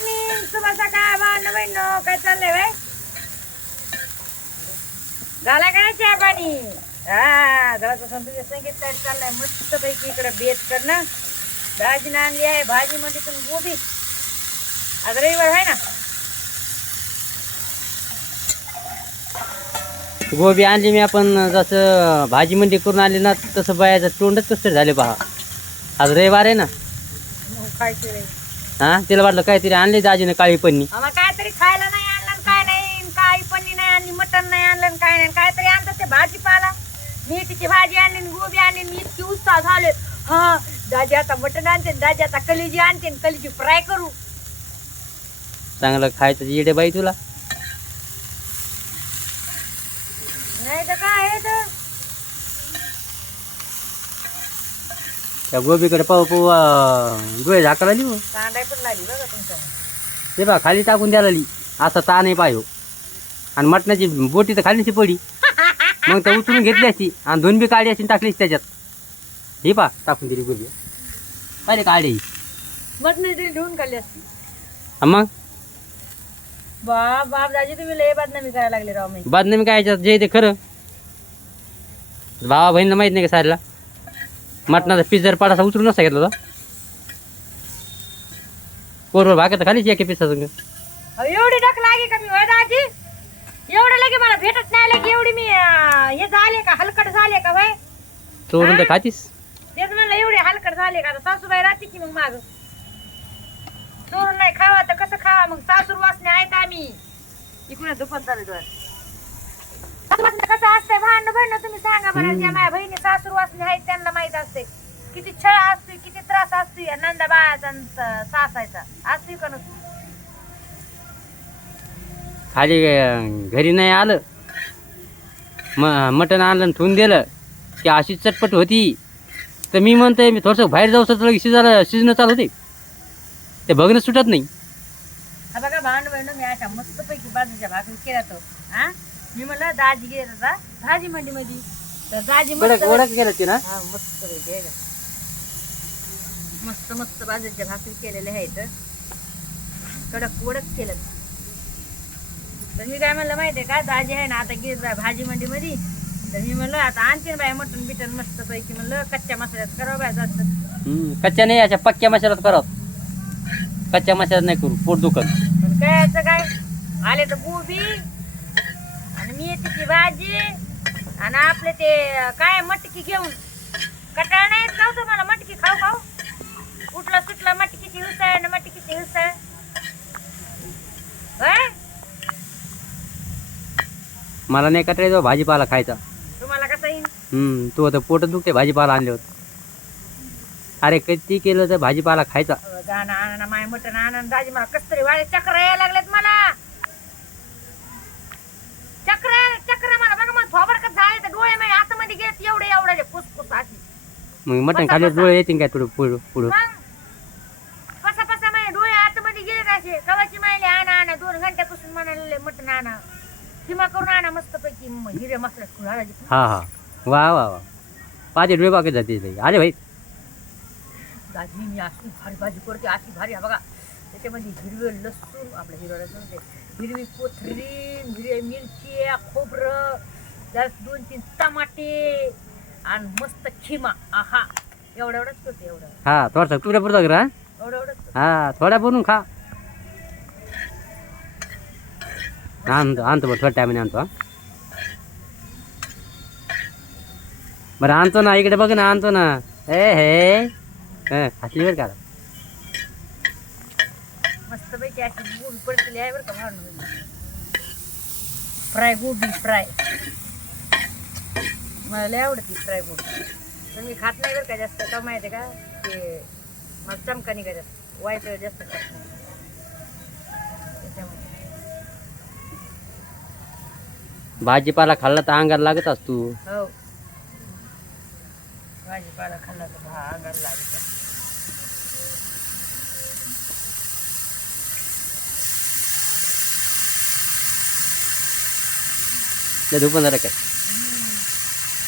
Morning शुभ सकाळ भावना बहिणो काय चाललंय बाय झाला का नाही चहा पाणी? हा संगीत काय चाललंय. मस्त पैकी इकडे बेत कर ना भाजी आणली आहे भाजी मध्ये तुम्ही गोबी. आज रविवार आहे ना? गोबी आणली मी आपण जसं भाजीमध्ये करून आणली ना तसं बायाचं तोंडच कसं झाले पहा. आज रविवार आहे ना? खायचं हा? तिला वाटलं काहीतरी आणले दाजीने काळी पन्नी. आम्हाला काहीतरी खायला नाही आणलं आणि काय नाही काही पन्नी नाही आणली मटण नाही आणलं आणि काय नाही काहीतरी आणतात ते भाजीपाला. मेथीची भाजी आणली आणि गोबी आणली आणि इतकी उत्साह झाले. हा दाजी आता मटण आणते दाजी आता कलिजी आणते आणि कलिजी फ्राय करू. चांगलं खायचं येडे बाई तुला. नाही तर काय आहे तर त्या गोबीकडे पाहू पाहू अं, डोळे झाकायला लिहू कांदाय पण लागली बघा तुमच्या ते बा खाली टाकून द्यायला ली असा ता नाही पाहिजे आणि मटणाची बोटी तर खालीची पडी मग तर उचलून घेतली असती. आणि दोन बी काळी असती टाकली त्याच्यात. ही पा टाकून दिली गोबी. अरे काढी मटण असती. मग? बाप बाप दाजी तुम्ही लय बदनामी करायला लागले राव मी. बदनामी काय याच्यात? जे ते खरं. भावा बहिणीला माहीत नाही का सारीला? मटणाचा पीस जर पाडासा उचलून नसता घेतला होता कोरवर भागात खालीच एके पिसा संग एवढी डक लागे का मी होय दाजी? एवढं लगे मला भेटत नाही लगे एवढी मी अं, हे झाले का हलकट झाले का भाई चोरून तर खातीस? तेच म्हणलं एवढे हलकट झाले का आता सासूबाई राहते की मग माग? चोरून नाही खावा तर कसं खावा? मग सासूर वासने आहेत आम्ही. इकडे दुपार चालू कसं असतंय? भांडण भांडण तुम्ही सांगा बरं ज्या माझ्या बहिणी सासूर वासने आहेत त्यांना असते. किती छळ असतोय किती त्रास असतोय या नंदा बाळाचा सासायचा. असतोय का नसतो? खाली अं, घरी नाही आलं. म मटण आणलं आणि ठेवून दिलं. की अशी चटपट होती. तर मी म्हणतोय मी थोडंसं बाहेर जाऊ तर शिजायला शिजणं चालू होते. ते बघणं सुटत नाही. हा बघा भांड बहिण मी अशा मस्त पैकी बाजूच्या भाकरी केला तो. हा? मी म्हणलं दाजी गेला होता भाजी मंडी मध्ये. तर दाजी मस्त केलं हा मस्त पैकी आहे का. मस्त मस्त बाजूच्या भाकरी केलेल्या आहेत. कडक वडक केलं. तर मी काय म्हणलं माहितीये का? दाजी आहे ना आता बाय भाजी मंडी मध्ये तर मी म्हणलं आता आणते बाय मटण बिटन मस्त पैकी म्हणलं कच्च्या मसाल्यात करावं बाय जास्त हम्म, कच्च्या नाही अशा पक्क्या मसाल्यात करत कच्च्या मसाल्यात नाही करू पोट दुखत. पण काय याचं काय? आले तर गोबी आणि मेथीची भाजी. आणि आपले ते काय मटकी घेऊन. कटाळ नाही येत नव्हतं मला मटकी खाऊ खाऊ. उठला सुटला मटकीची आणि मटकीची उसळ. होय? मला नाही कटायचं भाजीपाला खायचा. तुम्हाला कसं येईल हम्म तू आता पोट दुखते भाजीपाला आणले होते. अरे किती केलं तर भाजीपाला खायचा. गाणं आणा माय मटण आणा दाजी मला कस तरी वाळे चक्र यायला लागलेत मला चक्र चक्र मला बघा मला थोबडकत झाले तर डोळे माझ्या आतमध्ये गेलेत एवढे एवढे फुसफुस अशी मग मटण खाली डोळे येतील काय थोडं पुढं पुढं? मग? पसा पसा माझे डोळे आतमध्ये गेले असे कवाची मायले आणा आणा. दोन घंट्यापासून म्हणाले मटण आणा. किमा करून आणा मस्त पैकी हिरे मसाल्यात घालायचे हा हा. वा वा वा. पाच डोळे बाकी जाते अरे भाई. दाजी मी अशी भारी भाजी करते. अशी भारी हा बघा. त्याच्यामध्ये हिरवे लसूण आपल्या लसूण हिरवी कोथरी हिरवी मिरची खोबरं त्यात दोन तीन टमाटे आणि मस्त खिमा. आहा. एवढं एवढंच करते एवढं. हा थोडासा तुला पुरता करा एवढं एवढंच करते. हा थोडा बनवून खा. आणतो आणतो बरं थोड्या टायमाने आणतो हा. बरं आणतो ना इकडे बघ ना आणतो ना. ए हे. हं, हसली बरं का? मस्त पैकी अशी गोबी पडलेली आहे बरं का फ्राय गोबी फ्राय मला लय आवडते गोबी पण मी खात नाही बरं का जास्त. का माहिती का? ते मला चमका नाही का जास्त. वाईट जास्त खात नाही. त्याच्यामुळे. भाजीपाला खाल्ला तर अंगाला लागत असतो हो. भाजीपाला खाल्ला तर भा अंगाला लागत लय काय?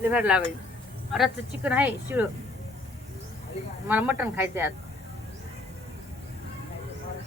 लिव्हर लागेल रातचं चिकन आहे शिळ. मला मटण खायचं आहे आज.